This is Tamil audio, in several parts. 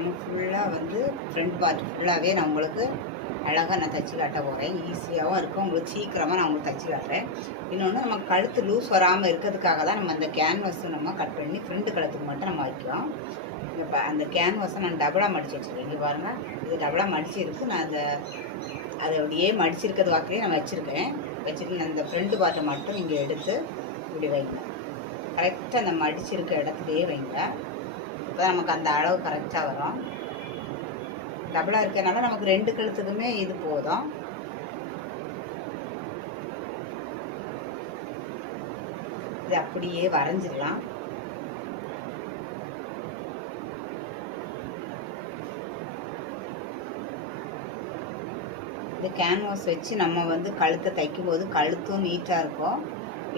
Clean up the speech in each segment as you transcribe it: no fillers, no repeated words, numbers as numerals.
நம்ம ஃபுல்லாக வந்து ஃப்ரண்ட் பார்ட் ஃபுல்லாகவே நான் உங்களுக்கு அழகாக நான் தைச்சி காட்ட போகிறேன். ஈஸியாகவும் இருக்கும், உங்களுக்கு சீக்கிரமாக நான் உங்களுக்கு தைச்சி காட்டுறேன். இன்னொன்று நம்ம கழுத்து லூஸ் வராமல் இருக்கிறதுக்காக தான் நம்ம அந்த கேன்வஸும் நம்ம கட் பண்ணி ஃப்ரண்ட் கழுத்துக்கு மட்டும் நம்ம வைக்கிறோம். இப்போ அந்த கேன்வஸை நான் டபுளாக மடித்து வச்சுருக்கேன். இங்கே பாருங்கள், இது டபுளாக மடித்து இருக்குது. நான் அதை அப்படியே மடிச்சிருக்கிறது வாக்கிலே நான் வச்சுருக்கேன். வச்சுட்டு நான் இந்த ஃப்ரண்ட் பார்ட்டை மட்டும் நீங்கள் எடுத்து இப்படி வைங்க. கரெக்டாக அந்த மடிச்சிருக்க இடத்துலையே வைங்க. இப்போ நமக்கு அந்த அளவு கரெக்டாக வரும். டபுளாக இருக்கிறனால நமக்கு 2 கழுத்துக்குமே இது போதும். இது அப்படியே வரைஞ்சிடலாம். இந்த கேன்வாஸ் வச்சு நம்ம வந்து கழுத்தை தைக்கும் போது கழுத்தும் நீட்டாக இருக்கும்.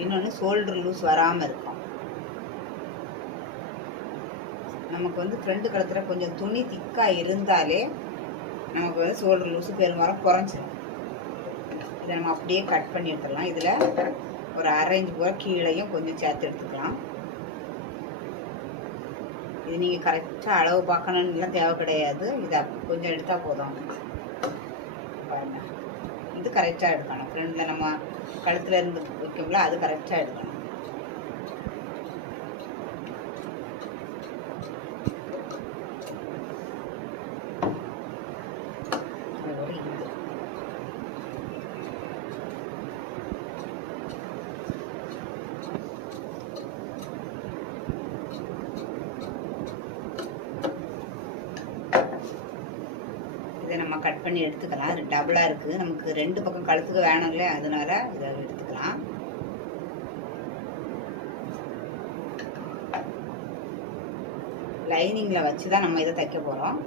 இன்னொன்று ஷோல்டர் லூஸ் வராமல் இருக்கும். நமக்கு வந்து ஃப்ரண்ட் கழுத்தில் கொஞ்சம் துணி திக்காக இருந்தாலே நமக்கு வந்து ஷோல்டர் லூஸு பெரும்பாலும் குறைஞ்சிடும். இதை நம்ம அப்படியே கட் பண்ணி எடுத்துடலாம். இதில் ஒரு 1/2 இன்ச் போல் கீழையும் கொஞ்சம் சேர்த்து எடுத்துக்கலாம். இது நீங்கள் கரெக்டாக அளவு பார்க்கணுன்னுலாம் தேவை கிடையாது. இதை கொஞ்சம் எடுத்தால் போதும். பாருங்க, இது கரெக்டாக எடுக்கணும். ஃப்ரண்டில் நம்ம கழுத்தில் இருந்து வைக்கோம்ல, அது கரெக்டாக எடுக்கணும். இதை நம்ம கட் பண்ணி எடுத்துக்கலாம். அது டபுளாக இருக்குது, நமக்கு 2 பக்கம் கழுத்துக்கு வேணும்ல, அதனால இதை எடுத்துக்கலாம். லைனிங்கில் வச்சு தான் நம்ம இதை தைக்க போகிறோம்.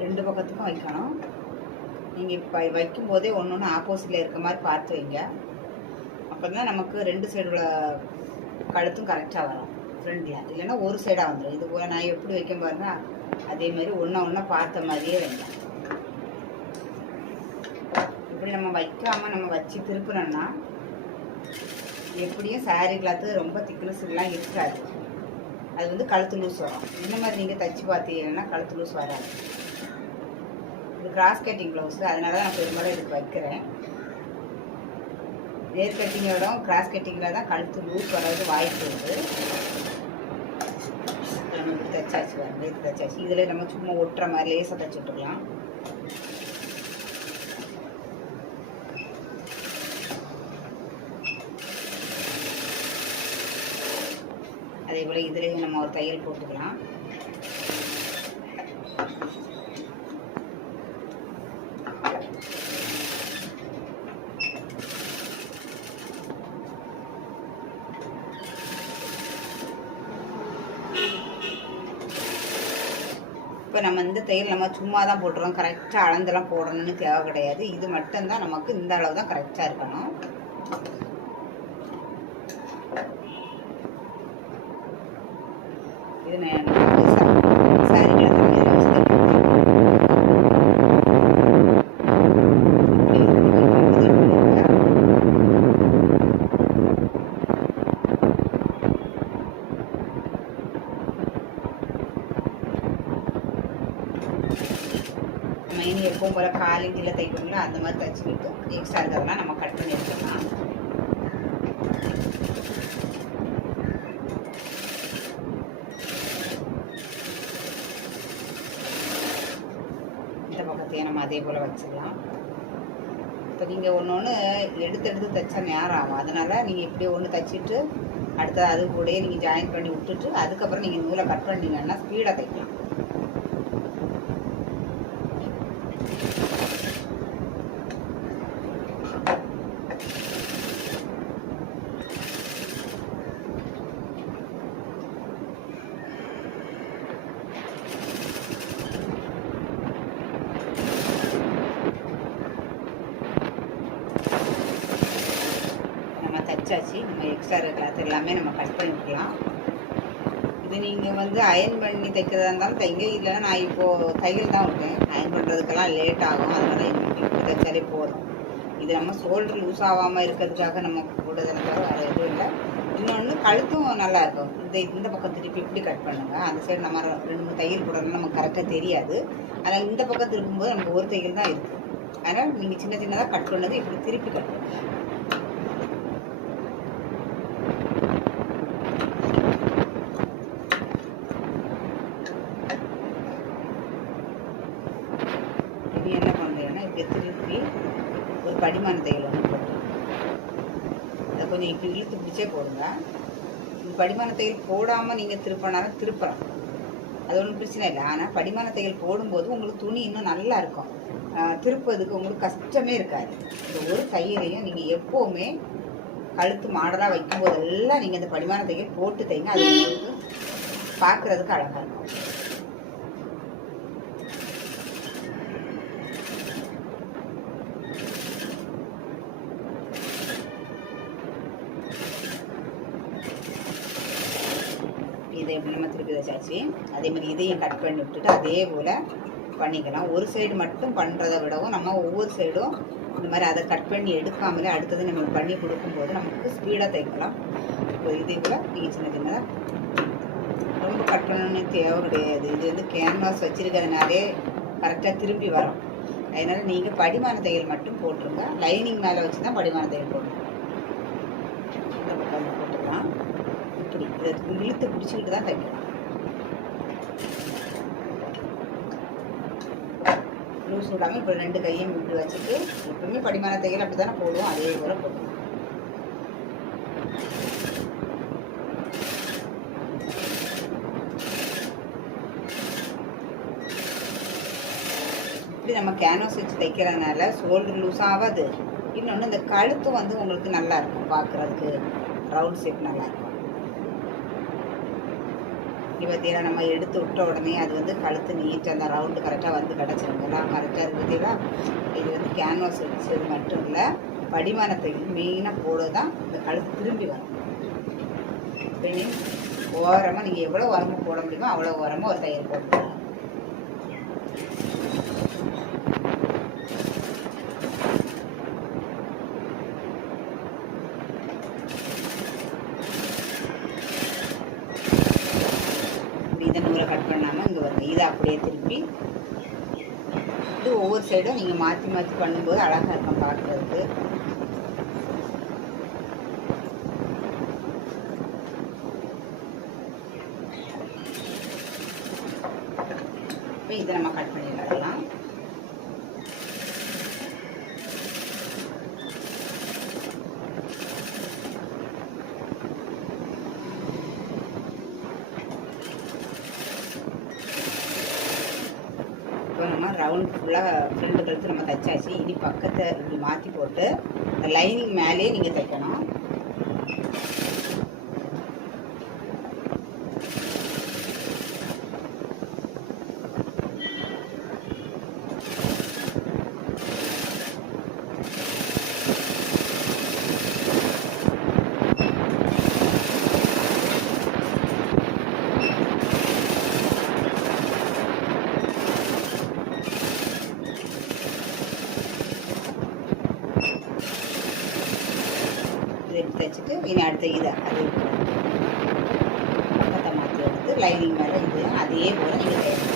ரெண்டு பக்கத்துக்கும் வைக்கணும். நீங்கள் இப்போ வைக்கும்போதே ஒன்று ஆப்போசிட்டில் இருக்க மாதிரி பார்த்து வைங்க. அப்போ தான் நமக்கு 2 சைடு உள்ள கழுத்தும் கரெக்டாக வரும் ஃப்ரண்டில். இல்லைன்னா ஒரு சைடாக வந்துடும். இது போல் நான் எப்படி வைக்க பாருங்க, அதே மாதிரி ஒன்றா பார்த்த மாதிரியே வைங்க. இப்படி நம்ம வைக்காமல் நம்ம வச்சு திருப்பினோம்னா எப்படியும் சாரீ கிளாத்து ரொம்ப திக்னஸ்லாம் இருக்காது. அது வந்து கழுத்து லூஸ் வரும். இந்த மாதிரி நீங்கள் தைச்சி பார்த்தீங்கன்னா கழுத்து லூஸ் வராது. இது கிராஸ் கட்டிங் ப்ளவுஸு, அதனால தான் நான் பெரும்பாலும் இதுக்கு வைக்கிறேன். நேர் கட்டிங்கோட கிராஸ் கட்டிங்கில் தான் கழுத்து லூஸ் வர்றது வாய்ப்பு இருக்குது. நம்ம இப்படி தைச்சாச்சு வரல, இது தைச்சாச்சு. இதில் நம்ம சும்மா ஒட்டுற மாதிரி லேசாக தைச்சி விட்டுக்கலாம். அதே போல் இதுலேயும் நம்ம ஒரு தையல் போட்டுக்கலாம். இப்போ நம்ம இந்த தையல் நம்ம சும்மா தான் போட்டுருவோம், கரெக்டாக அளந்தெல்லாம் போடணும்னு தேவை கிடையாது. இது மட்டும்தான் நமக்கு இந்த அளவு தான் கரெக்டாக இருக்கணும். இது சாரி மெயின் எப்பவும் போல காலிங்கில தைக்கணும்ல, அந்த மாதிரி தைச்சிக்கிட்டு எக்ஸ்ட்ரா இருக்கிறதெல்லாம் நம்ம கட் பண்ணி எடுத்துக்கலாம். இந்த பக்கத்தையும் நம்ம அதே போல் வச்சிடலாம். இப்போ நீங்கள் ஒன்று எடுத்து தைச்சா நேரம் ஆகும். அதனால் நீங்கள் இப்படி ஒன்று தைச்சிட்டு அடுத்தது அது கூடயே நீங்கள் ஜாயின் பண்ணி விட்டுட்டு அதுக்கப்புறம் நீங்கள் நூலை கட் பண்ணிங்கன்னா ஸ்பீடாக தைக்கலாம். தைச்சாச்சு. நம்ம எக்ஸ்ட்ரா கிளாத் எல்லாமே நம்ம கட் பண்ணிக்கலாம். இது நீங்கள் வந்து அயர்ன் பண்ணி தைக்கிறதா இருந்தாலும் தைங்க, இல்லைன்னா நான் இப்போது தையல் தான் விட்டேன். அயர்ன் பண்ணுறதுக்கெல்லாம் லேட் ஆகும், அதனால் இப்படி தைச்சாலே போதும். இது நம்ம ஷோல்டர் லூஸ் ஆகாமல் இருக்கிறதுக்காக நம்ம போடுறதுல வேறு எதுவும் இல்லை. இன்னொன்று கழுத்தும் நல்லா இருக்கும். இந்த பக்கம் திருப்பி இப்படி கட் பண்ணுங்கள். அந்த சைடு நம்ம 2-3 தையல் போடுறதுனா நமக்கு கரெக்டாக தெரியாது. அதனால் இந்த பக்கம் திருப்பும்போது நமக்கு ஒரு தையல் தான் இருக்குது. அதனால் நீங்கள் சின்ன சின்னதாக கட் பண்ணது இப்படி திருப்பி கட் பண்ணுங்கள். இது என்ன பண்ணுறீங்கன்னா இப்படி திருப்பி ஒரு படிமான தையல் ஒன்று போட்டு அதை கொஞ்சம் இப்படி இழுத்து பிடிச்சே போடுங்க. இந்த படிமான தையல் போடாமல் நீங்கள் திருப்பினாலும் திருப்பலாம், அது ஒன்றும் பிரச்சனை இல்லை. ஆனால் படிமான தையல் போடும்போது உங்களுக்கு துணி இன்னும் நல்லா இருக்கும், திருப்பதுக்கு உங்களுக்கு கஷ்டமே இருக்காது. இந்த ஒரு தையலையும் நீங்கள் எப்போவுமே கழுத்து மாடலாக வைக்கும்போதெல்லாம் நீங்கள் இந்த படிமான தையல் போட்டு தைங்க. அது உங்களுக்கு பார்க்குறதுக்கு அழகாக இருக்கும். இதை எப்படி நம்ம திருப்பி வச்சாச்சு. அதே மாதிரி இதையும் கட் பண்ணி விட்டுட்டு அதே போல் பண்ணிக்கலாம். ஒரு சைடு மட்டும் பண்ணுறதை விடவும் நம்ம ஒவ்வொரு சைடும் இந்த மாதிரி அதை கட் பண்ணி எடுக்காமலே அடுத்தது நம்ம பண்ணி கொடுக்கும்போது நமக்கு ஸ்பீடாக தைக்கலாம். இதே போல் நீங்கள் சின்ன சின்னதாக ரொம்ப கட் பண்ணணும்னு தேவை கிடையாது. இது வந்து கேன்வாஸ் வச்சுருக்கிறதுனாலே கரெக்டாக திரும்பி வரும். அதனால் நீங்கள் படிமான தையல் மட்டும் போட்டுருங்க. லைனிங் மேலே வச்சு தான் படிமான தையல் போட்டுருங்க. இந்த பக்கம் போட்டுக்கலாம். இப்படி இதை இழுத்து பிடிச்சிக்கிட்டு தான் தைக்கலாம். லூஸ் விடாமல் இப்போ 2 கையும் இப்படி வச்சுட்டு எப்பவுமே படிமான தையல் அப்படி தானே போடுவோம், அதே போல் போடுவோம். இப்படி நம்ம கேன்வாஸ் வச்சு தைக்கிறதுனால ஷோல்டர் லூஸ் ஆகாது. இன்னொன்று இந்த கழுத்து வந்து உங்களுக்கு நல்லா இருக்கும், பார்க்குறதுக்கு ரவுண்ட் ஷேப் நல்லாயிருக்கும். இப்போ பார்த்தீங்கன்னா நம்ம எடுத்து விட்ட உடனே அது வந்து கழுத்து நீட்டாக அந்த ரவுண்டு கரெக்டாக வந்து கிடச்சிருங்கலாம், கரெக்டாக இருக்குது. பார்த்தீங்களா, இது வந்து கேன்வாஸ் வச்சது மட்டும் இல்லை, படிமானத்தையும் மெயினாக போட தான் இந்த கழுத்து திரும்பி வரும். ஓரமாக நீங்கள் எவ்வளோ உரமாக போட முடியுமோ அவ்வளோ உரமாக ஒரு தையல் போட்டுக்கலாம். இதை நூலை கட் பண்ணாமல் இங்கே வருங்க. இதை அப்படியே திருப்பி இது ஒவ்வொரு சைடும் நீங்கள் மாற்றி மாற்றி பண்ணும்போது அழகாக இருக்கும் பார்க்குறதுக்கு. இப்போ இதை நம்ம கட் பண்ணிடலாம். இப்போ நம்ம ரவுண்ட் ஃபுல்லாக ஃப்ரண்ட் கழுத்து நம்ம தைச்சாச்சு. இனி பக்கத்தை இப்படி மாற்றி போட்டு இந்த லைனிங் மேலேயே நீங்கள் தைக்கணும். தைச்சிட்டு இனி அடுத்த இதை அது பக்கத்தை மாற்றி எடுத்து லைனிங் மேலே இது அதே போல் நீங்கள் தைக்கணும்.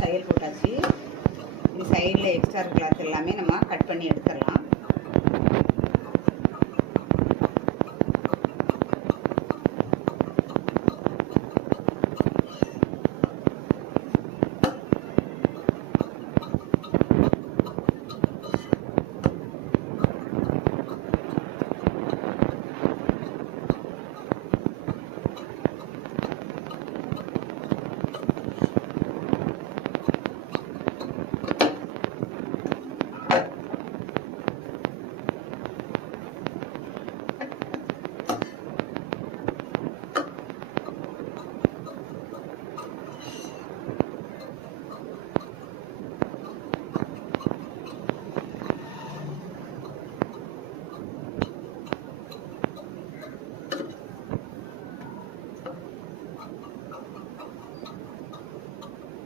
தையல் போட்டாச்சு. இந்த சைடில் எக்ஸ்ட்ரா கிளாத் எல்லாமே நம்ம கட் பண்ணி எடுத்துடலாம்.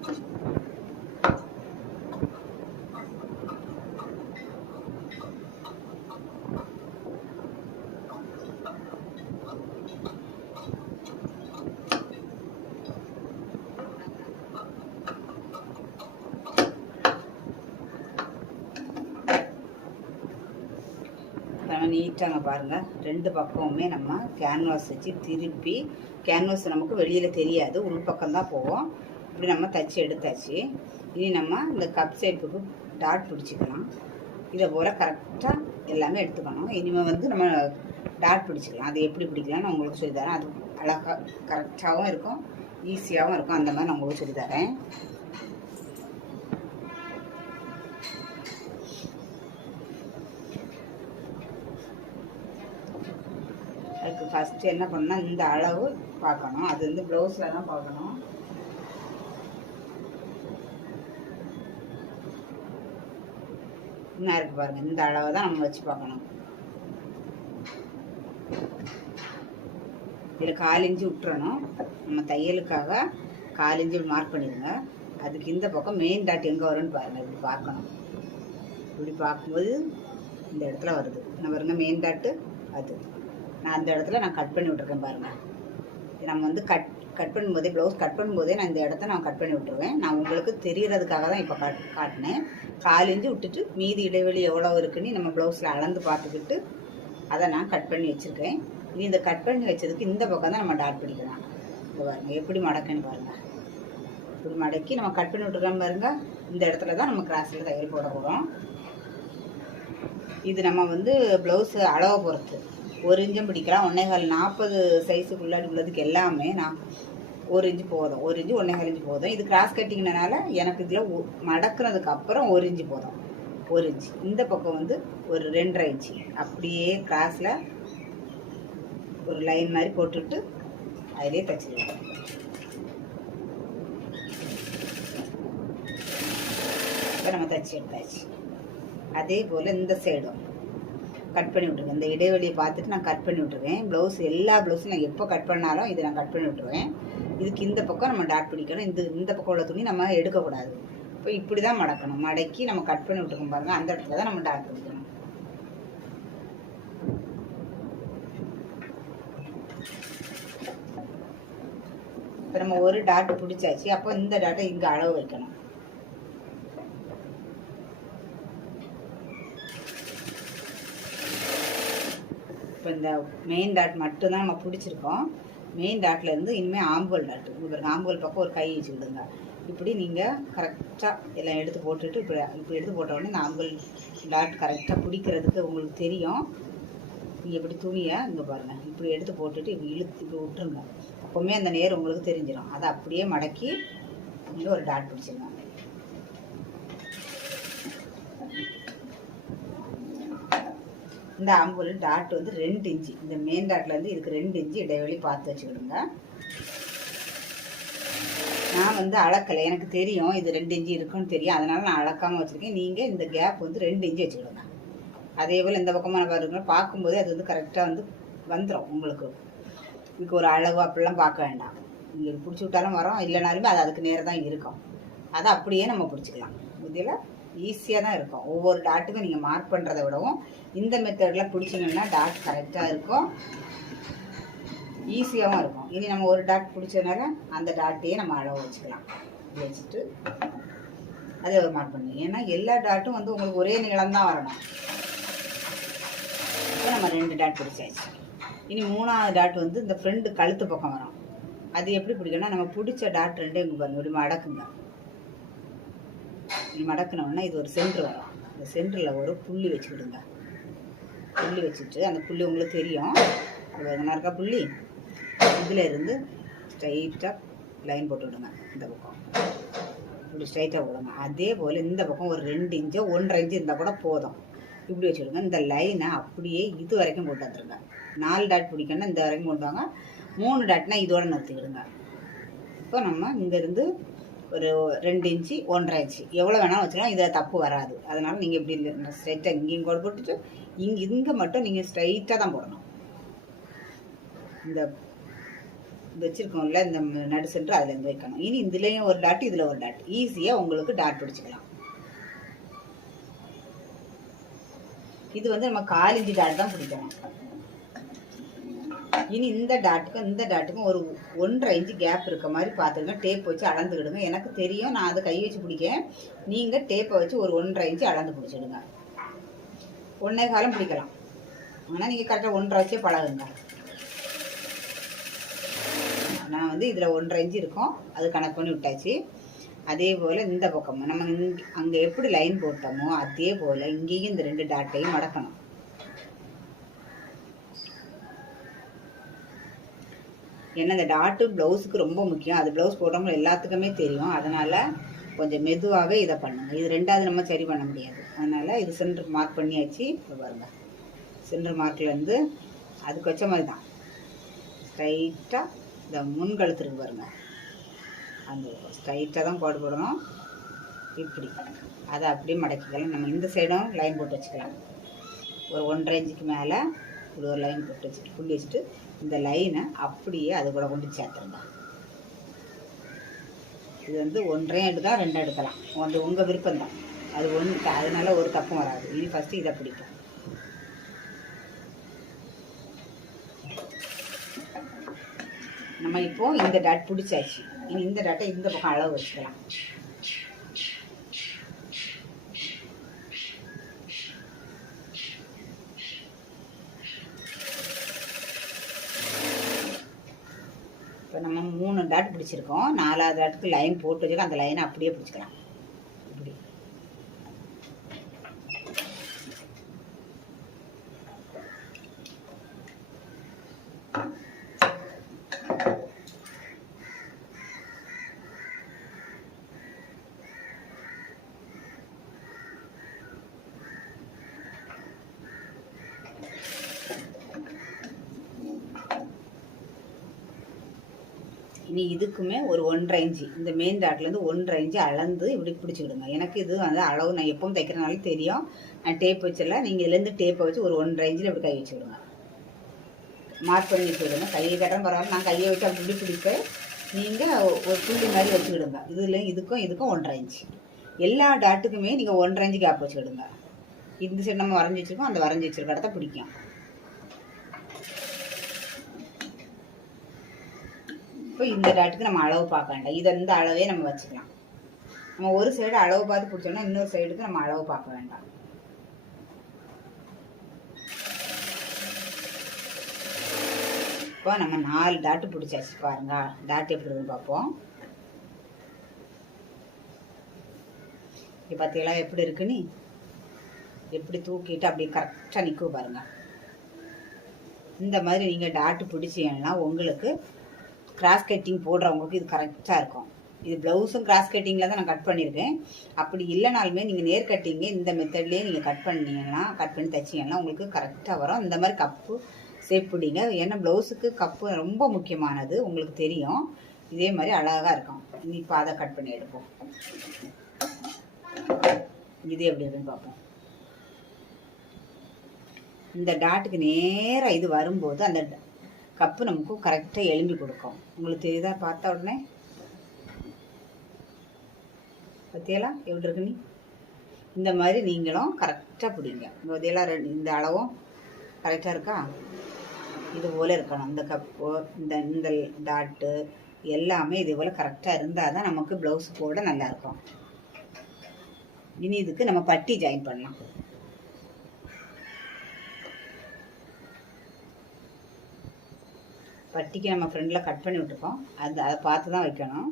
நம்ம நீட்டாக பாருங்கள், ரெண்டு பக்கமுமே நம்ம கேன்வாஸ் வச்சு திருப்பி, கேன்வாஸ் நமக்கு வெளியில் தெரியாது, உள் பக்கம்தான் போவோம். இப்படி நம்ம தச்சு எடுத்தாச்சு. இனி நம்ம இந்த கப் ஷேப்புக்கு டாட் பிடிச்சிக்கலாம். இதை போல் கரெக்டாக எல்லாமே எடுத்துக்கணும். இனிமேல் வந்து நம்ம டாட் பிடிச்சிக்கலாம். அது எப்படி பிடிக்கலாம்னு நான் உங்களுக்கு சொல்லித்தரேன். அது அழகாக கரெக்டாகவும் இருக்கும், ஈஸியாகவும் இருக்கும். அந்த மாதிரி நான் உங்களுக்கு சொல்லித்தரேன். அதுக்கு ஃபஸ்ட்டு என்ன பண்ணால் இந்த அளவு பார்க்கணும். அது வந்து ப்ளவுஸில் தான் பார்க்கணும். என்ன இருக்குது பாருங்கள், இந்த அளவை தான் நம்ம வச்சு பார்க்கணும். இதில் 1/4 இன்ச்சு விட்டுறணும். நம்ம தையலுக்காக 1/4 இன்ச்சு மார்க் பண்ணிடுங்க. அதுக்கு இந்த பக்கம் மெயின் டாட் எங்கே வரும்னு பாருங்கள். இப்படி பார்க்கணும். இப்படி பார்க்கும்போது இந்த இடத்துல வருது. நான் பாருங்க மெயின் டாட்டு அது. நான் அந்த இடத்துல நான் கட் பண்ணி விட்ருக்கேன் பாருங்கள். நம்ம வந்து கட் பண்ணும்போதே, ப்ளவுஸ் கட் பண்ணும்போதே நான் இந்த இடத்த நான் கட் பண்ணி விட்ருவேன். நான் உங்களுக்கு தெரியறதுக்காக தான் இப்போ காட்டினேன். 1/4 இன்ச்சு விட்டுட்டு மீதி இடைவெளி எவ்வளோ இருக்குன்னு நம்ம ப்ளவுஸில் அளந்து பார்த்துக்கிட்டு அதை நான் கட் பண்ணி வச்சுருக்கேன். இனி இந்த கட் பண்ணி வச்சதுக்கு இந்த பக்கம் தான் நம்ம டாட் பிடிக்கலாம். இப்போ பாருங்கள் எப்படி மடக்குன்னு பாருங்கள். இப்படி மடக்கி நம்ம கட் பண்ணி விட்ருக்கோம் பாருங்கள். இந்த இடத்துல தான் நம்ம கிராஸில் தையல் போட போகிறோம். இது நம்ம வந்து ப்ளவுஸு அளவை பொறுத்து 1 இன்ச்சும் பிடிக்கலாம். 1.25 40 சைஸுக்குள்ளாடி உள்ளதுக்கு எல்லாமே நான் 1 இன்ச்சு போதும். 1 இன்ச்சு 1.25 இன்ச்சு போதும். இது கிராஸ் கட்டிங்கனால எனக்கு இதில் மடக்குனதுக்கு அப்புறம் 1 இன்ச்சு போதும். 1 இன்ச்சு இந்த பக்கம் வந்து ஒரு 2.5 இன்ச்சு அப்படியே கிராஸில் ஒரு லைன் மாதிரி போட்டுட்டு அதிலே தைச்சிடுவேன். இப்போ நம்ம தைச்சி எடுத்தாச்சு. அதே போல் இந்த சைடும் கட் பண்ணி விட்ருவேன். இந்த இடைவெளியை பார்த்துட்டு நான் கட் பண்ணி விட்ருவேன். ப்ளவுஸ் எல்லா ப்ளவுஸும் நான் எப்போ கட் பண்ணாலும் இதை நான் கட் பண்ணி விட்ருவேன். இதுக்கு இந்த பக்கம் நம்ம டாட் பிடிக்கணும். இந்த பக்கம் உள்ள துணி நம்ம எடுக்கக்கூடாது. இப்போ இப்படி தான் மடக்கணும். மடக்கி நம்ம கட் பண்ணி விட்ருக்கோம் பாருங்கள். அந்த இடத்துல தான் நம்ம டாட் பிடிக்கணும். இப்போ நம்ம ஒரு டாட் பிடிச்சாச்சு. அப்போ இந்த டாட்டை இங்கே அளவு வைக்கணும். இப்போ இந்த மெயின் டாட் மட்டும்தான் நம்ம பிடிச்சிருக்கோம். மெயின் டாட்லேருந்து இனிமேல் ஆம்புல் டாட்டு இங்கே பாருங்கள். ஆம்புல் பக்கம் ஒரு கை வச்சுக்கிடுங்க. இப்படி நீங்கள் கரெக்டாக எல்லாம் எடுத்து போட்டுட்டு இப்படி எடுத்து போட்ட உடனே இந்த ஆம்புல் டாட் கரெக்டாக பிடிக்கிறதுக்கு உங்களுக்கு தெரியும். நீங்கள் இப்படி துணியை இங்கே பாருங்கள் இப்படி எடுத்து போட்டுட்டு இப்படி இழுத்து இப்படி விட்டுருங்க. அப்போவுமே அந்த நேர் உங்களுக்கு தெரிஞ்சிடும். அதை அப்படியே மடக்கி இங்கே ஒரு டாட் பிடிச்சிருங்க. இந்த ஆம்புல் டாட் வந்து 2 இன்ச்சு. இந்த மெயின் டாட்லேருந்து இதுக்கு 2 இன்ச்சு இடைவெளி பார்த்து வச்சுக்கிடுங்க. நான் வந்து அளக்கலை, எனக்கு தெரியும் இது 2 இன்ச்சு இருக்குன்னு தெரியும். அதனால் நான் அளக்காமல் வச்சுருக்கேன். நீங்கள் இந்த கேப் வந்து 2 இன்ச்சு வச்சுக்கிடுங்க. அதே போல் இந்த பக்கமாக பாருங்க, பார்க்கும்போது அது வந்து கரெக்டாக வந்து வந்துடும். உங்களுக்கு இதுக்கு ஒரு அளவு அப்படிலாம் பார்க்க வேண்டாம். நீங்கள் பிடிச்சி விட்டாலும் வரோம், இல்லைனாலுமே அது அதுக்கு நேரம் தான் இருக்கும். அதை அப்படியே நம்ம பிடிச்சிக்கலாம். இதில் ஈஸியாக தான் இருக்கும். ஒவ்வொரு டாட்டுக்கும் நீங்கள் மார்க் பண்ணுறதை விடவும் இந்த மெத்தடில் பிடிச்சிங்கன்னா டாட் கரெக்டாக இருக்கும், ஈஸியாகவும் இருக்கும். இனி நம்ம ஒரு டாட் பிடிச்சதுனால அந்த டாட்டையே நம்ம அளவு வச்சுக்கலாம். வச்சுட்டு அதை ஒரு மார்க் பண்ணி, ஏன்னா எல்லா டாட்டும் வந்து உங்களுக்கு ஒரே நீளம் தான் வரணும். இப்போ நம்ம 2 டாட் பிடிச்சாச்சு. இனி 3ஆவது டாட் வந்து இந்த ஃப்ரண்ட் கழுத்து பக்கம் வரும். அது எப்படி பிடிக்கணும்னா நம்ம பிடிச்ச டாட் 2 இங்கே பாருங்க இப்படி மடக்குங்க. இப்படி மடக்கினோன்னா இது ஒரு சென்ட்ரு வரும். இந்த சென்டரில் ஒரு புள்ளி வச்சுக்கிடுங்க. புள்ளி வச்சுட்டு அந்த புள்ளி உங்களுக்கு தெரியும், அது எங்கன்னா இருக்கா புள்ளி, இதில் இருந்து ஸ்ட்ரைட்டாக லைன் போட்டு விடுங்க. இந்த பக்கம் இப்படி ஸ்ட்ரைட்டாக விடுங்க. அதே போல் இந்த பக்கம் ஒரு 2 இன்ச்சோ 1.5 இன்ச்சு இருந்தால் கூட போதும். இப்படி வச்சுடுங்க. இந்த லைனை அப்படியே இது வரைக்கும் போட்டு வந்துடுங்க. 4 டாட் பிடிக்கணும்னா இந்த வரைக்கும் கொண்டு வாங்க. 3 டாட்னா இதோட நிறுத்திக்கிடுங்க. இப்போ நம்ம இங்கேருந்து ஒரு 2 இன்ச்சு 1.5 இன்ச்சு எவ்வளோ வேணாலும் வச்சுக்கலாம். இதில் தப்பு வராது. அதனால் நீங்கள் இப்படி ஸ்ட்ரைட்டாக இங்கேயும் கோடு போட்டுட்டு இங்கே மட்டும் நீங்கள் ஸ்ட்ரைட்டாக தான் போடணும். இந்த இந்த வச்சுருக்கோம்ல இந்த நடு சென்டர் அதுலேருந்து வைக்கணும். இனி இதுலேயும் ஒரு டாட் இதில் ஒரு டாட், ஈஸியாக உங்களுக்கு டாட் பிடிச்சிக்கலாம். இது வந்து நம்ம 1/4 இன்ச்சு டாட் தான் பிடிக்கணும். இனி இந்த டாட்டுக்கும் ஒரு 1.5 இன்ச்சு கேப் இருக்க மாதிரி பார்த்துடுங்க. டேப் வச்சு அளந்துக்கிடுங்க. எனக்கு தெரியும், நான் அதை கை வச்சு பிடிக்கேன். நீங்கள் டேப்பை வச்சு ஒரு 1.5 இன்ச்சு அளந்து பிடிச்சிடுங்க. 1.25 பிடிக்கலாம், ஆனால் நீங்கள் கரெக்டாக 1.5 வச்சே பழகுங்க. நான் வந்து இதில் 1.5 இன்ச்சு இருக்கும், அது கணக்கு பண்ணி விட்டாச்சு. அதே போல் இந்த பக்கமும் நம்ம அங்கே எப்படி லைன் போட்டோமோ அதே போல் இங்கேயும் இந்த 2 டாட்டையும் மடக்கணும். ஏன்னா இந்த டாட்டு ப்ளவுஸுக்கு ரொம்ப முக்கியம். அது ப்ளவுஸ் போடுறவங்க எல்லாத்துக்குமே தெரியும். அதனால் கொஞ்சம் மெதுவாகவே இதை பண்ணுங்கள். இது 2வது நம்ம சரி பண்ண முடியாது. அதனால் இது சென்டர் மார்க் பண்ணியாச்சு. இப்போ பாருங்கள், சென்டர் மார்க்லேருந்து அதுக்கு வச்ச மாதிரி தான் ஸ்ட்ரைட்டாக இந்த முன்கழுத்துருக்கு பாருங்கள், அந்த ஸ்ட்ரைட்டாக தான் கோடு போடணும். இப்படி அதை அப்படியே மடக்கிக்கலாம். நம்ம இந்த சைடும் லைன் போட்டு வச்சுக்கலாம். ஒரு 1.5 இன்ச்சுக்கு மேலே இப்படி ஒரு லைன் போட்டு வச்சுட்டு புள்ளி வச்சுட்டு இந்த லைனை அப்படியே அது கூட கொண்டு சேர்த்துருங்க. இது வந்து 1.5 எடுக்கலாம், 2 எடுக்கலாம், உங்கள் விருப்பம்தான். அது அதனால ஒரு தப்பும் வராது. இனி ஃபஸ்ட்டு இதை பிடிக்கும். நம்ம இப்போது இந்த டாட் பிடிச்சாச்சு. இனி இந்த டாட்டை இந்த பக்கம் அளவு வச்சுக்கலாம். இப்போ நம்ம 3 டாட் பிடிச்சிருக்கோம். 4வது டாட்டுக்கு லைன் போட்டு வச்சுருக்கோம். அந்த லைனை அப்படியே பிடிச்சிக்கலாம். இப்படி இனி இதுக்குமே ஒரு 1.5 இன்ச்சு, இந்த மெயின் டாட்லேருந்து 1.5 இன்ச்சு அளந்து இப்படி பிடிச்சிக்கிடுங்க. எனக்கு இது வந்து அளவு நான் எப்பவும் தைக்கிறனால தெரியும். நான் டேப் வச்சிடல, நீங்கள் இதுலேருந்து டேப்பை வச்சு ஒரு 1.5 இன்ச்சில் இப்படி கை வச்சுக்கிடுங்க. மார்க் பண்ணி வச்சுக்கிடுங்க. கையை கட்டுறேன் பரவாயில்ல, நான் கையை வச்சு அப்படி பிடிப்பேன். நீங்கள் ஒரு புள்ளி மாதிரி வச்சுக்கிடுங்க. இதுக்கும் 1.5 இன்ச்சு. எல்லா டாட்டுக்குமே நீங்கள் 1.5 இன்ச்சு கேப் வச்சுக்கிடுங்க. இந்த சைடு நம்ம வரைஞ்சி வச்சுருக்கோம், அந்த வரைஞ்சி வச்சுருக்க இடத்த பிடிக்கும். இப்போ இந்த டாட்டுக்கு நம்ம அளவு பார்க்க வேண்டாம். இதை இந்த அளவே நம்ம வச்சுக்கலாம். நம்ம ஒரு சைடு அளவு பார்த்து பிடிச்சோம்னா இன்னொரு சைடுக்கு நம்ம அளவு பார்க்க வேண்டாம். இப்போ நம்ம 4 டாட்டு பிடிச்சாச்சு. பாருங்க டாட் எப்படி இருக்குன்னு பார்ப்போம். இப்போ பார்த்தீங்களா எப்படி இருக்குன்னு? எப்படி தூக்கிட்டு அப்படி கரெக்டாக நிற்கும் பாருங்க. இந்த மாதிரி நீங்கள் டாட்டு பிடிச்சீங்கன்னா உங்களுக்கு கிராஸ் கட்டிங் போடுறவங்களுக்கு இது கரெக்டாக இருக்கும். இது ப்ளவுஸும் கிராஸ் கட்டிங்கில் தான் நான் கட் பண்ணியிருக்கேன். அப்படி இல்லைனாலுமே நீங்கள் நேர் கட்டிங்க இந்த மெத்தட்லேயே நீங்கள் கட் பண்ணி தைச்சிங்கன்னா உங்களுக்கு கரெக்டாக வரும். இந்த மாதிரி கப்பு ஷேப் பிடிங்க. ஏன்னா ப்ளவுஸுக்கு கப்பு ரொம்ப முக்கியமானது, உங்களுக்கு தெரியும். இதே மாதிரி அழகாக இருக்கும். இப்போ அதை கட் பண்ணி எடுப்போம். இது எப்படி இருக்குன்னு பார்ப்போம். இந்த டாட்டுக்கு நேராக இது வரும்போது அந்த கப்பு நமக்கு கரெக்டாக எலும்பி கொடுக்கும். உங்களுக்கு தெரியுதா? பார்த்த உடனே பற்றியெல்லாம் எப்படி இருக்குன்னு? இந்த மாதிரி நீங்களும் கரெக்டாக பிடிங்க. பற்றியெல்லாம் இந்த அளவும் கரெக்டாக இருக்கா? இது போல் இருக்கணும். இந்த கப்பு இந்த டாட்டு எல்லாமே இது போல் கரெக்டாக இருந்தால் தான் நமக்கு ப்ளவுஸ் போட நல்லாயிருக்கும். இனி இதுக்கு நம்ம பட்டி ஜாயின் பண்ணலாம். பட்டிக்கு நம்ம ஃப்ரெண்டில் கட் பண்ணி விட்டுருக்கோம். அதை பார்த்து தான் வைக்கணும்.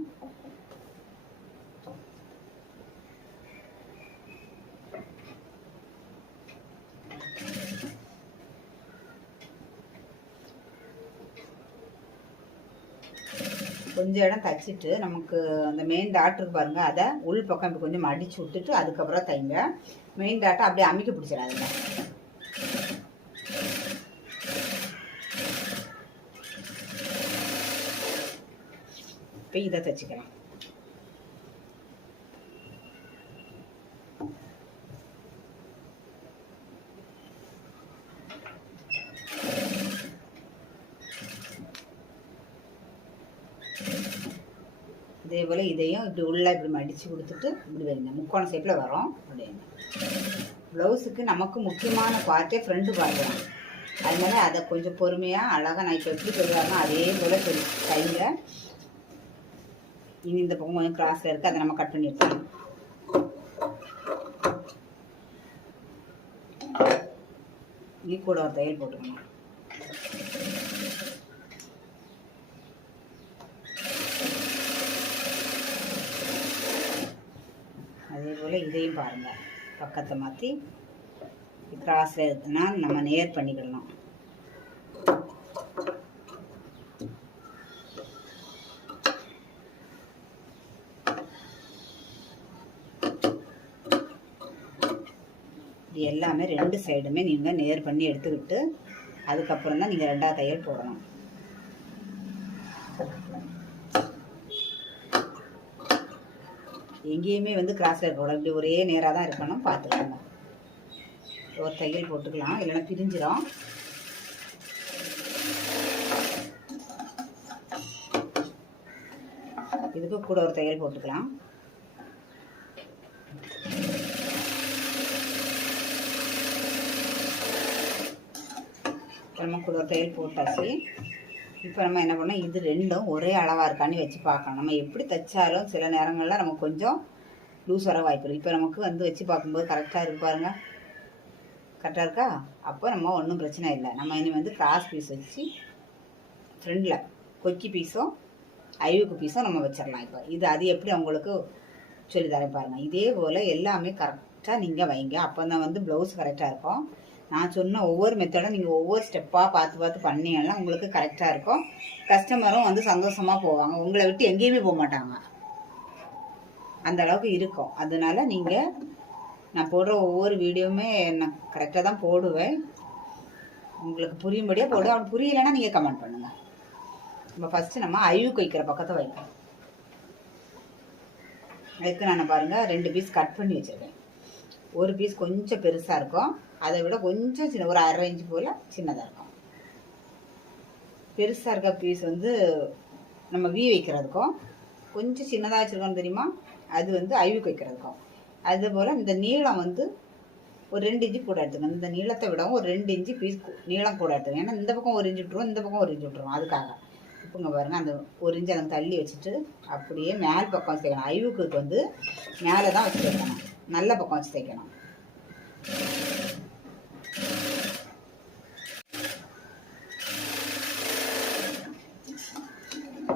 கொஞ்சம் இடம் தைச்சிட்டு நமக்கு அந்த மெயின் டாட்டுக்கு பாருங்கள், அதை உள் பக்கம் இப்போ கொஞ்சம் மடித்து விட்டுட்டு அதுக்கப்புறம் தைங்க. மெயின் டாட்டை அப்படியே அமைக்க பிடிச்சிடாதுங்க. இப்போ இதை தைச்சிக்கலாம். அதே போல் இதையும் இப்படி உள்ளே இப்படி மடித்து கொடுத்துட்டு இப்படி வைங்க. முக்கோண ஷேப்பில் வரும். அப்படிங்க. ப்ளவுஸுக்கு நமக்கு முக்கியமான பார்ட்டே ஃப்ரண்ட் பார்ட் தான். அதனால அதை கொஞ்சம் பொறுமையாக அழகாக நான் இப்போ எப்படி சொல்கிறாங்க அதே போல் கையில் இனி இந்த பக்கம் கொஞ்சம் கிராஸில் இருக்குது, அதை நம்ம கட் பண்ணி எடுத்துக்கலாம். இனி கூட ஒரு தையல் போட்டுக்கணும். அதே போல் இதையும் பாருங்கள், பக்கத்தை மாற்றி கிராஸில் எடுத்துனா நம்ம நேர் பண்ணிக்கிடலாம். இது எல்லாமே 2 சைடுமே நீங்கள் நேர் பண்ணி எடுத்துக்கிட்டு அதுக்கப்புறம் தான் நீங்கள் 2ஆவது தையல் போடணும். எங்கேயுமே வந்து கிராஸில் இருக்கக்கூடாது, இப்படி ஒரே நேராக தான் இருக்கணும். பார்த்துக்கோங்க. ஒரு தையல் போட்டுக்கலாம், இல்லைன்னா பிரிஞ்சிடும். இதுக்கு கூட ஒரு தையல் போட்டுக்கலாம். நம்ம கூட ஒரு தையல் போட்டாச்சு. இப்போ நம்ம என்ன பண்ணோம், இது ரெண்டும் ஒரே அளவாக இருக்கான்னு வச்சு பார்க்கணும். நம்ம எப்படி தைச்சாலும் சில நேரங்களில் நமக்கு கொஞ்சம் லூஸ் வர வாய்ப்பு இருக்குது. இப்போ நமக்கு வந்து வச்சு பார்க்கும்போது கரெக்டாக இருக்கு பாருங்க, கரெக்டாக இருக்கா? அப்போ நம்ம ஒன்றும் பிரச்சனை இல்லை. நம்ம இனி வந்து கிராஸ் பீஸ் வச்சு ஃப்ரெண்டில் கொக்கி பீஸும் ஐவுக்கு பீஸும் நம்ம வச்சிடலாம். இப்போ இது அது எப்படி அவங்களுக்கு சொல்லி தரேன் பாருங்கள். இதே போல் எல்லாமே கரெக்டாக நீங்கள் வைங்க, அப்போ தான் வந்து ப்ளவுஸ் கரெக்டாக இருக்கும். நான் சொன்ன ஒவ்வொரு மெத்தடும் நீங்கள் ஒவ்வொரு ஸ்டெப்பாக பார்த்து பண்ணீங்கன்னா உங்களுக்கு கரெக்டாக இருக்கும். கஸ்டமரும் வந்து சந்தோஷமாக போவாங்க, உங்களை விட்டு எங்கேயுமே போக மாட்டாங்க. அந்த அளவுக்கு இருக்கும். அதனால நீங்கள் நான் போடுற ஒவ்வொரு வீடியோவுமே நான் கரெக்டாக தான் போடுவேன். உங்களுக்கு புரியும்படியாக போடுவேன். அப்படி புரியலைன்னா நீங்கள் கமெண்ட் பண்ணுங்கள். இப்போ ஃபஸ்ட்டு நம்ம ஐவுக்கு வைக்கிற பக்கத்தை வைப்போம். அதுக்கு நான் பாருங்கள் 2 பீஸ் கட் பண்ணி வச்சுருக்கேன். ஒரு பீஸ் கொஞ்சம் பெருசாக இருக்கும், அதை விட கொஞ்சம் சின்ன ஒரு 1/2 இன்ச்சு போல் சின்னதாக இருக்கும். பெருசாக இருக்க பீஸ் வந்து நம்ம வீ வைக்கிறதுக்கும், கொஞ்சம் சின்னதாக வச்சுருக்கோம் தெரியுமா, அது வந்து ஐவுக்கு வைக்கிறதுக்கும். அதுபோல் இந்த நீளம் வந்து ஒரு 2 இன்ச்சு கூட எடுத்துக்கணும். இந்த நீளத்தை விடவும் ஒரு 2 இன்ச்சு பீஸ் நீளம் கூட எடுத்துக்கணும். ஏன்னா இந்த பக்கம் 1 இன்ச்சு விட்டுருவோம், இந்த பக்கம் 1 இன்ச்சு விட்டுருவோம். அதுக்காக இப்போ இங்கே பாருங்கள், அந்த 1 இன்ச்சு அதை தள்ளி வச்சுட்டு அப்படியே மேல் பக்கம் வச்சு தைக்கணும். ஐவுக்கு வந்து மேலே தான் வச்சு தைக்கணும், நல்ல பக்கம் வச்சு தைக்கணும்.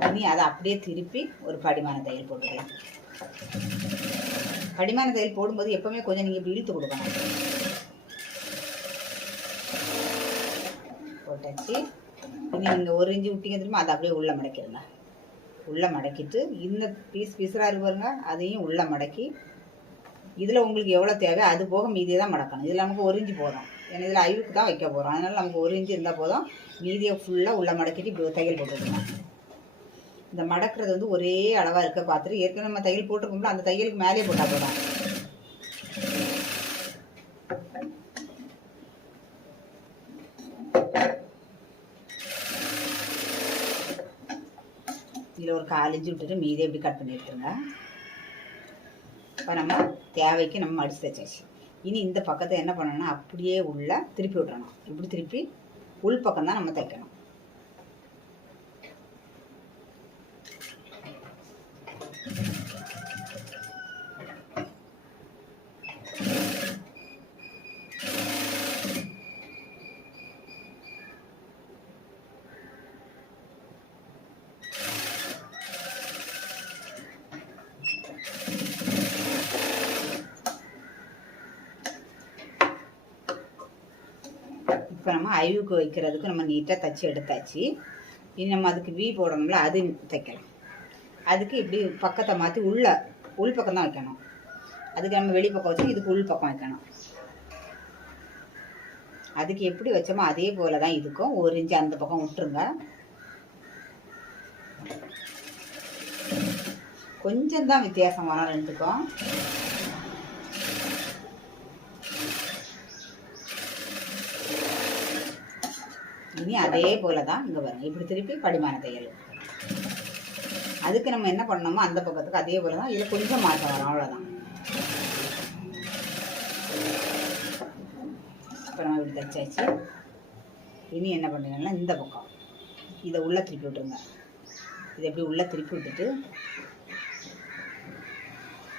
இனி அதை அப்படியே திருப்பி ஒரு படிமான தையல் போட்டுக்கலாம். படிமான தையல் போடும்போது எப்பவுமே கொஞ்சம் நீங்கள் இப்படி இழுத்து கொடுக்கணும். போட்டாச்சு. இனி நீங்கள் 1 இன்ச்சு விட்டீங்க தெரியுமா, அதை அப்படியே உள்ளே மடக்கிடுங்க. உள்ளே மடக்கிட்டு இந்த பீஸராக இருக்கு பாருங்க, அதையும் உள்ளே மடக்கி இதில் உங்களுக்கு எவ்வளோ தேவை அது போக மீதியை தான் மடக்கணும். இதில் நமக்கு 1 இன்ச்சு போதும், ஏன்னா இதில் ஐவுக்கு தான் வைக்க போகிறோம். அதனால் நமக்கு 1 இன்ச்சு இருந்தால் போதும். மீதியை ஃபுல்லாக உள்ளே மடக்கிட்டு இப்படி தையல் போட்டுக்கணும். இந்த மடக்கிறது வந்து ஒரே அளவாக இருக்க பார்த்துட்டு ஏற்கனவே நம்ம தையல் போட்டிருக்கோம்ல, அந்த தையலுக்கு மேலே போட்டால் போதும். இதில் ஒரு 1/4 இன்ச்சு விட்டுட்டு மீதியை இப்படி கட் பண்ணி எடுத்துருங்க. இப்போ நம்ம தேவைக்கு நம்ம மடித்து தைச்சாச்சு. இனி இந்த பக்கத்தை என்ன பண்ணணும்னா அப்படியே உள்ள திருப்பி விட்டுறணும். இப்படி திருப்பி உள் பக்கம் தான் நம்ம தைக்கணும். இப்போ நம்ம ஐவுக்கு வைக்கிறதுக்கு நம்ம நீட்டாக தைச்சி எடுத்தாச்சு. இனி நம்ம அதுக்கு வி போடணும்ல, அது தைக்கலாம். அதுக்கு இப்படி பக்கத்தை மாற்றி உள் பக்கம் தான் வைக்கணும். அதுக்கு நம்ம வெளி பக்கம் வச்சு இதுக்கு உள் பக்கம் வைக்கணும். அதுக்கு எப்படி வச்சோமோ அதே போல தான் இதுக்கும் 1 இன்ச்சு அந்த பக்கம் விட்டுருங்க. கொஞ்சம் தான் வித்தியாசம் வரும் ரெண்டுக்கும். இனி அதே போல தான் இங்கே வரும். இப்படி திருப்பி படிமான தையல். அதுக்கு நம்ம என்ன பண்ணணுமோ அந்த பக்கத்துக்கு அதே போல் தான். இதில் கொஞ்சம் மாற்றம் வரும், அவ்வளோதான். இப்போ நம்ம இப்படி தைச்சாச்சு. இனி என்ன பண்ணுங்கன்னா இந்த பக்கம் இதை உள்ளே திருப்பி விட்டுருங்க. இதை எப்படி உள்ளே திருப்பி விட்டுட்டு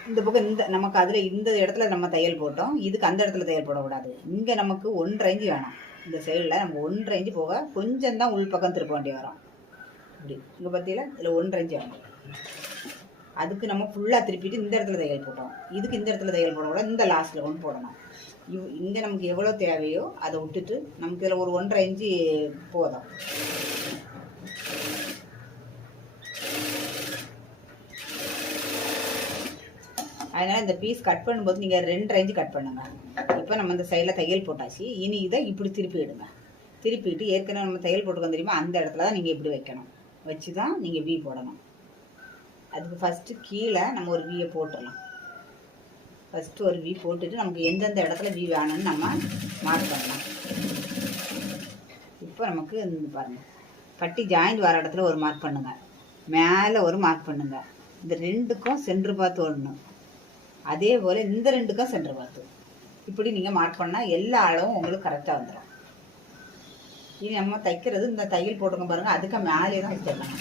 இந்த பக்கம் நமக்கு அதில் இந்த இடத்துல நம்ம தையல் போட்டோம், இதுக்கு அந்த இடத்துல தையல் போடக்கூடாது. இங்கே நமக்கு 1.5 இன்ச்சு வேணும். இந்த சைடில் நம்ம 1.5 இன்ச்சு போக கொஞ்சம் தான் உள் பக்கம் திருப்ப வேண்டி வரும். இப்படி இங்கே பார்த்தீங்களா, இதில் 1.5 இன்ச்சு வேணும். அதுக்கு நம்ம ஃபுல்லாக திருப்பிட்டு இந்த இடத்துல தையல் போட்டோம். இதுக்கு இந்த இடத்துல தையல் போடக்கூடாது, இந்த லாஸ்ட்டில் கொண்டு போடணும். இங்கே நமக்கு எவ்வளோ தேவையோ அதை விட்டுட்டு நமக்கு இதில் ஒரு 1.5 இன்ச்சு போதும். அதனால் இந்த பீஸ் கட் பண்ணும்போது நீங்கள் 2.5 இன்ச்சு கட் பண்ணுங்கள். இப்போ நம்ம இந்த சைடில் தையல் போட்டாச்சு. இனி இதை இப்படி திருப்பிடுங்க. திருப்பிட்டு ஏற்கனவே நம்ம தையல் போட்டுக்கோம் தெரியுமா, அந்த இடத்துல தான் நீங்கள் இப்படி வைக்கணும். வச்சு தான் நீங்கள் வி போடணும். அதுக்கு ஃபஸ்ட்டு கீழே நம்ம ஒரு வியை போட்டுடலாம். ஃபஸ்ட்டு ஒரு வி போட்டுட்டு நமக்கு எந்தெந்த இடத்துல வி வேணும்னு நம்ம மார்க் பண்ணலாம். இப்போ நமக்கு பாருங்கள், கட்டி ஜாயிண்ட் வர இடத்துல ஒரு மார்க் பண்ணுங்கள், மேலே ஒரு மார்க் பண்ணுங்கள். இந்த 2க்கும் சென்ட்ரு பார்த்து ஒன்று, அதே போல் இந்த 2க்கும் சென்ட்ரு பார்த்து. இப்படி நீங்கள் மார்க் பண்ணால் எல்லா அளவும் உங்களுக்கு கரெக்டாக வந்துடும். இனி நம்ம தைக்கிறது இந்த தையல் போட்டுங்க பாருங்கள், அதுக்கு மேலே தான் வச்சிடலாம்.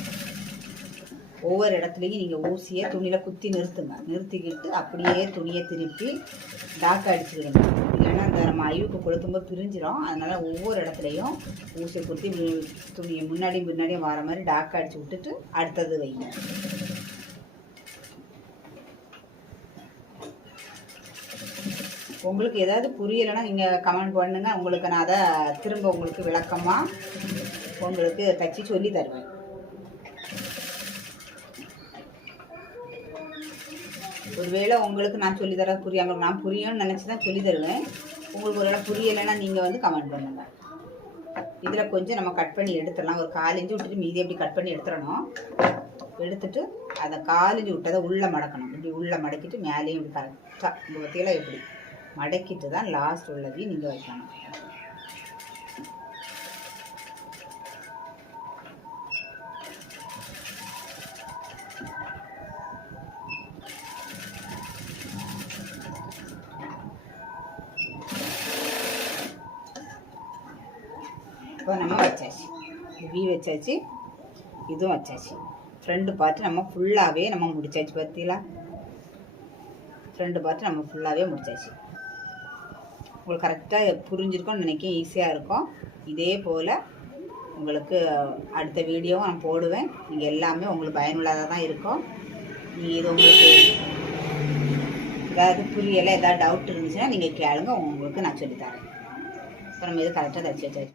ஒவ்வொரு இடத்துலையும் நீங்கள் ஊசியை துணியில் குத்தி நிறுத்துங்க. நிறுத்திக்கிட்டு அப்படியே துணியை திருப்பி டாக் அடிச்சுக்கிடுங்க. இல்லைன்னா இந்த நம்ம ஐவுக்கு கொளுத்தும்போது பிரிஞ்சிடும். அதனால் ஒவ்வொரு இடத்துலையும் ஊசியை குத்தி துணியை முன்னாடியும் பின்னாடியும் வர மாதிரி டாக் அடிச்சு விட்டுட்டு அடுத்தது வைங்க. உங்களுக்கு ஏதாவது புரியலைன்னா நீங்கள் கமெண்ட் பண்ணுங்கள். உங்களுக்கு நான் அதை திரும்ப உங்களுக்கு விளக்கமாக உங்களுக்கு தைச்சி சொல்லி தருவேன். ஒருவேளை உங்களுக்கு நான் சொல்லித்தர புரியாமல் நான் புரியும்னு நினச்சி தான் சொல்லி தருவேன். உங்களுக்கு ஒரு வேளை புரியலைன்னா நீங்கள் வந்து கமெண்ட் பண்ணுங்கள். இதில் கொஞ்சம் நம்ம கட் பண்ணி எடுத்துடலாம். ஒரு 1/4 இன்ச்சு விட்டுட்டு மீதி எப்படி கட் பண்ணி எடுத்துடணும். எடுத்துட்டு அதை 1/4 இன்ச்சு விட்டதை உள்ளே மடக்கணும். இப்படி உள்ளே மடக்கிட்டு மேலேயும் இப்படி கரெக்டாக இந்த பற்றியெல்லாம் எப்படி மடக்கிட்டு தான் லாஸ்ட் உள்ளதையும் நீங்கள் வைக்கணும். இப்போ நம்ம வச்சாச்சு, வி வச்சாச்சு, இதுவும் வச்சாச்சு. ஃப்ரண்ட் பார்ட்டு நம்ம ஃபுல்லாகவே நம்ம முடிச்சாச்சு. பார்த்தீங்களா, ஃப்ரண்ட் பார்ட்டு நம்ம ஃபுல்லாகவே முடிச்சாச்சு. உங்களுக்கு கரெக்டாக புரிஞ்சிருக்கும்னு நினைக்கிறேன், ஈஸியாக இருக்கும். இதே போல் உங்களுக்கு அடுத்த வீடியோவும் நான் போடுவேன். நீங்கள் எல்லாமே உங்களுக்கு பயனுள்ளதாக தான் இருக்கும். நீங்கள் இது உங்களுக்கு ஏதாவது புரியலை, ஏதாவது டவுட் இருந்துச்சுன்னா நீங்கள் கேளுங்க, உங்களுக்கு நான் சொல்லித்தரேன். இப்போ நம்ம இது கரெக்டாக தைச்சி வச்சாச்சு.